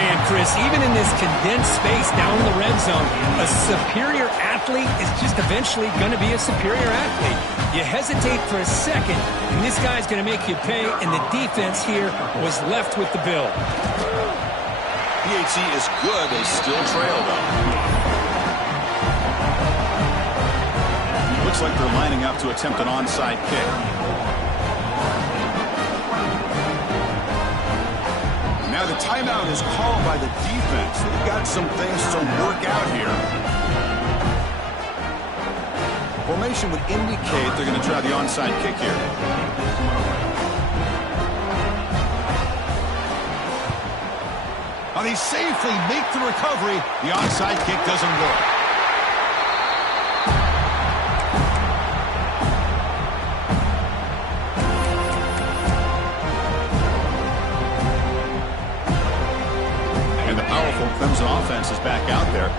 Man, Chris, even in this condensed space down in the red zone, a superior athlete is just eventually going to be a superior athlete. You hesitate for a second, and this guy's going to make you pay, and the defense here was left with the bill. PHC is good. They still trail, though. Looks like they're lining up to attempt an onside kick. Now the timeout is called by the defense. They've got some things to work out here. Formation would indicate they're going to try the onside kick here. Now they safely make the recovery. The onside kick doesn't work. And the powerful Clemson offense is back out there.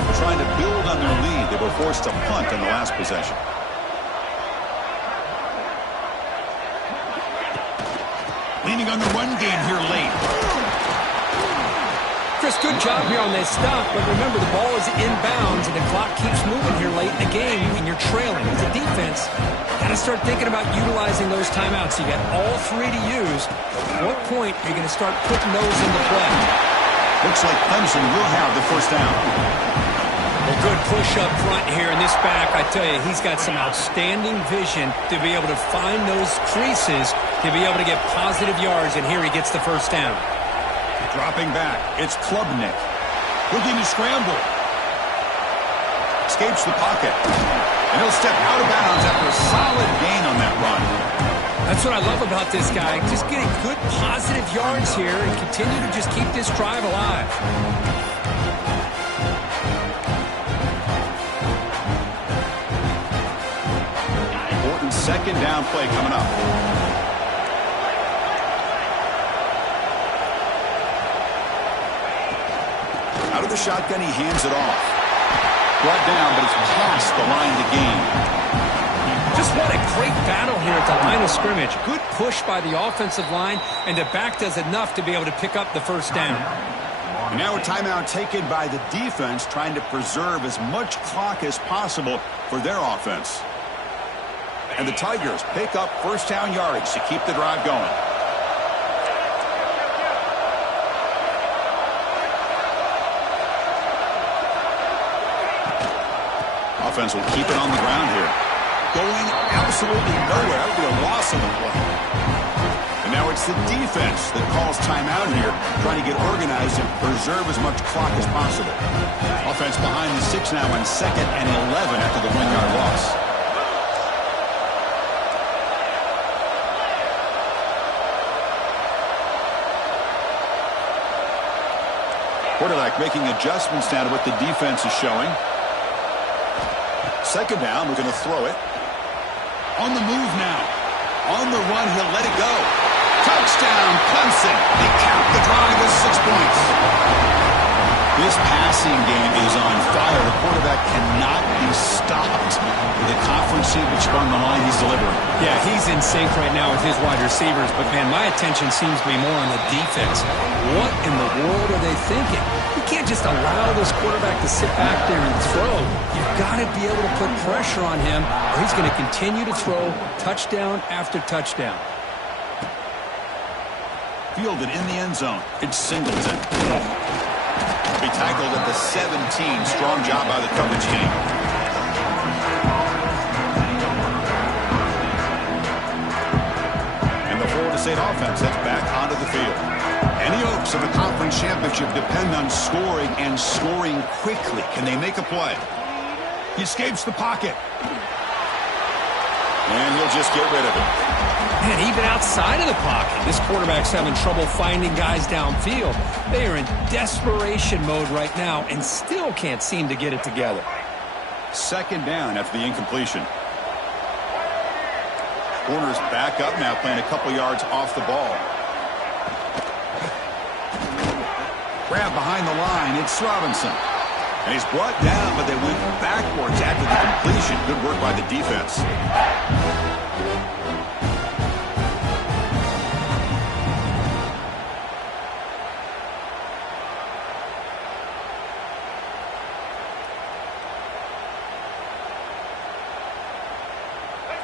They're trying to build on their lead. They were forced to punt in the last possession. Leaning on the run game here late. Chris, good job here on this stop, but remember the ball is inbounds and the clock keeps moving here late in the game and you're trailing. As a defense, got to start thinking about utilizing those timeouts. You got all three to use. At what point are you going to start putting those into play? Looks like Clemson will have the first down. Well, good push up front here, and this back, I tell you, he's got some outstanding vision to be able to find those creases, to be able to get positive yards, and here he gets the first down. Dropping back, it's Klubnik. Looking to scramble. Escapes the pocket. And he'll step out of bounds after a solid gain on that run. That's what I love about this guy. Just getting good positive yards here and continue to just keep this drive alive. Important second down play coming up. Out of the shotgun, he hands it off. Brought down, but it's past the line to gain. Just what a great battle here at the line of scrimmage. Good push by the offensive line, and the back does enough to be able to pick up the first down. And now a timeout taken by the defense, trying to preserve as much clock as possible for their offense. And the Tigers pick up first down yardage to keep the drive going. Offense will keep it on the ground here. Going absolutely nowhere. That would be a loss on the play. And now it's the defense that calls timeout here, trying to get organized and preserve as much clock as possible. Offense behind the 6 now on 2nd and 11 after the 1-yard loss. Quarterback making adjustments now to what the defense is showing. Second down, we're going to throw it. On the move now. On the run, he'll let it go. Touchdown, Clemson. They count the drive with 6 points. This passing game is on fire. The quarterback cannot be stopped with the conference championship on the line he's delivering. Yeah, he's in sync right now with his wide receivers, but, man, my attention seems to be more on the defense. What in the world are they thinking? You can't just allow this quarterback to sit back there and throw. You've got to be able to put pressure on him, or he's going to continue to throw touchdown after touchdown. Fielded in the end zone. It's Singleton. Be tackled at the 17. Strong job by the coverage team. And the Florida State offense heads back onto the field. Any hopes of a conference championship depend on scoring and scoring quickly. Can they make a play? He escapes the pocket. And he'll just get rid of it. Man, even outside of the pocket, this quarterback's having trouble finding guys downfield. They are in desperation mode right now and still can't seem to get it together. Second down after the incompletion. Corner's back up now, playing a couple yards off the ball. Grab behind the line, it's Robinson. And he's brought down, but they went backwards after the completion. Good work by the defense.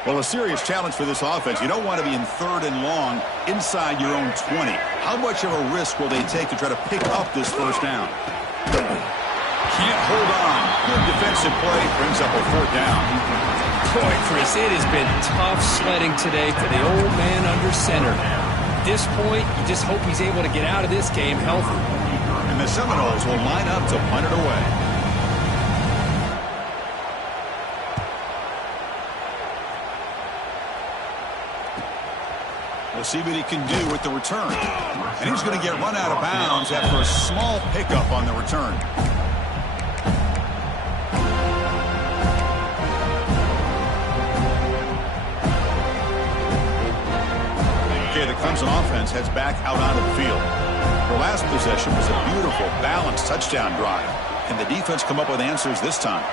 Well, a serious challenge for this offense. You don't want to be in 3rd and long inside your own 20. How much of a risk will they take to try to pick up this first down? Can't hold on. Good defensive play brings up a 4th down. Boy, Chris, it has been tough sledding today for the old man under center. At this point, you just hope he's able to get out of this game healthy. And the Seminoles will line up to punt it away. see what he can do with the return. And he's going to get run out of bounds after a small pickup on the return. Okay, the Clemson offense heads back out onto the field. Their last possession was a beautiful, balanced touchdown drive. Can the defense come up with answers this time?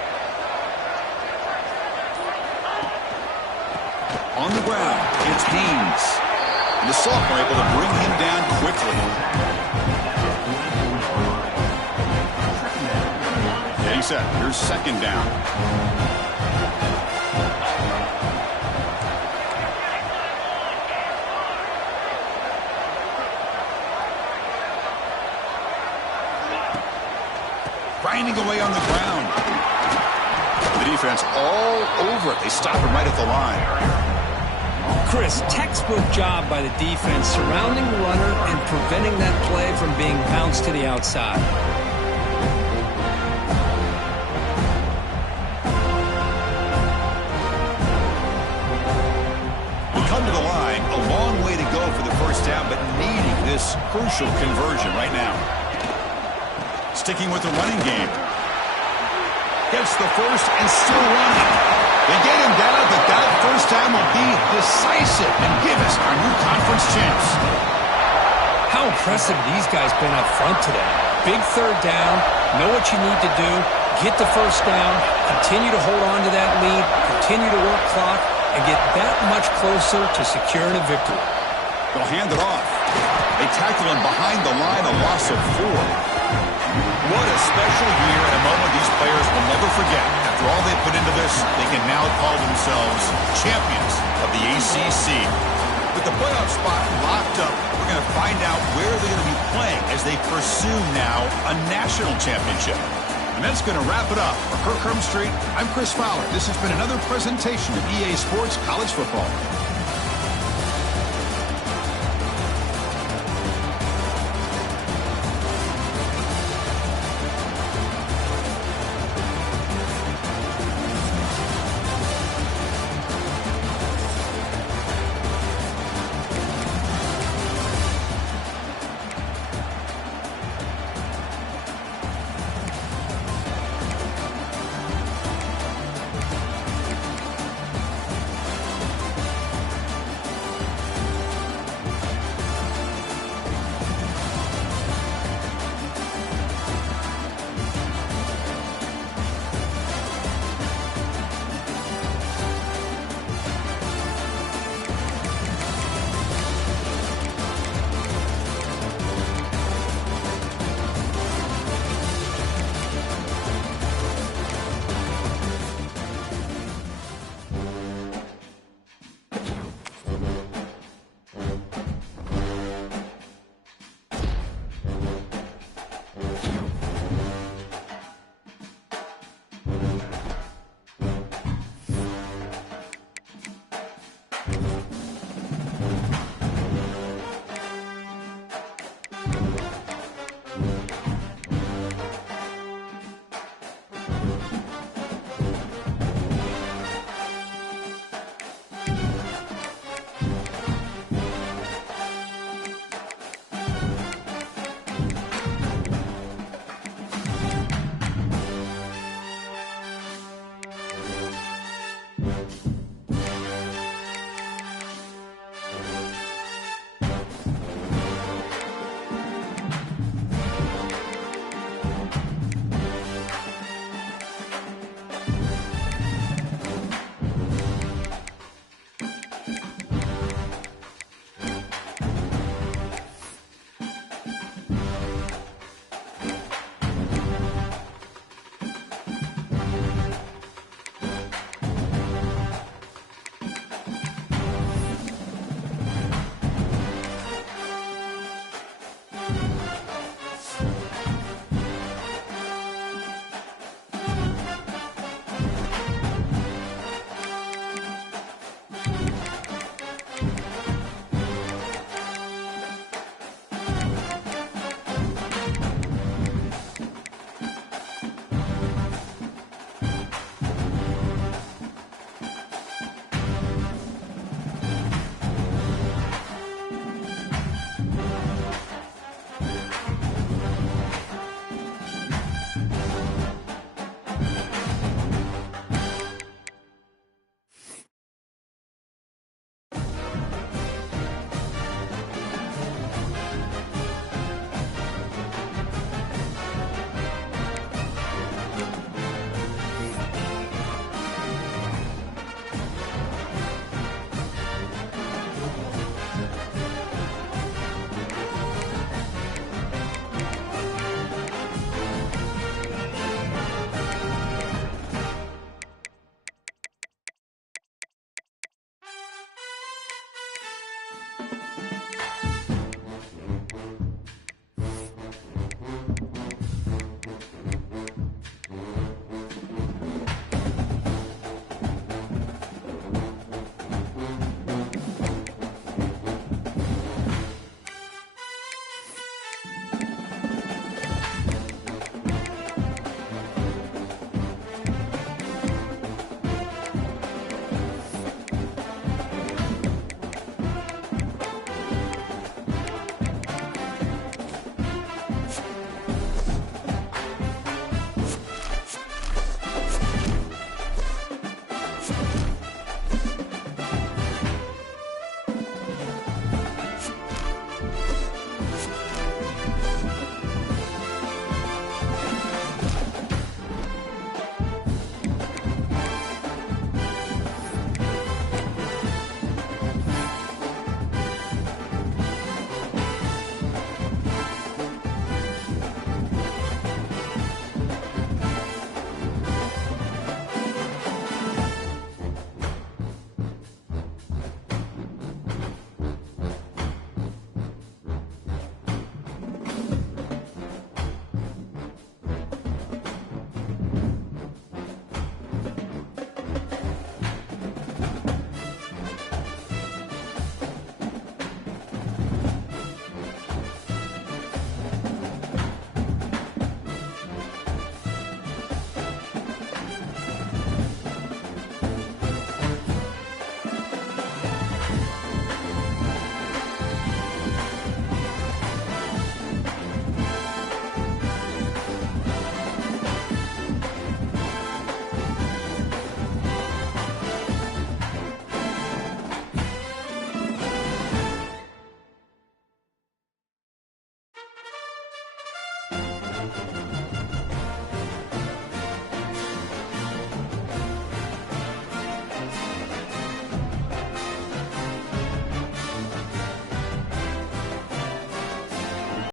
On the ground, it's Haynes. And the sophomore able to bring him down quickly. Getting set. Here's second down. Grinding away on the ground. The defense all over it. They stop him right at the line. Chris, textbook job by the defense surrounding the runner and preventing that play from being bounced to the outside. We come to the line, a long way to go for the first down, but needing this crucial conversion right now. Sticking with the running game. Gets the first and still running. They get him down, but that first down will be decisive and give us our new conference champs. How impressive these guys been up front today. Big third down, know what you need to do, get the first down, continue to hold on to that lead, continue to work clock, and get that much closer to securing a victory. They'll hand it off. They tackle him behind the line, a loss of 4. What a special year and a moment these players will never forget. After all they put into this, they can now call themselves champions of the ACC. With the playoff spot locked up, we're going to find out where they're going to be playing as they pursue now a national championship. And that's going to wrap it up. For Kirk Street, I'm Chris Fowler. This has been another presentation of EA Sports College Football.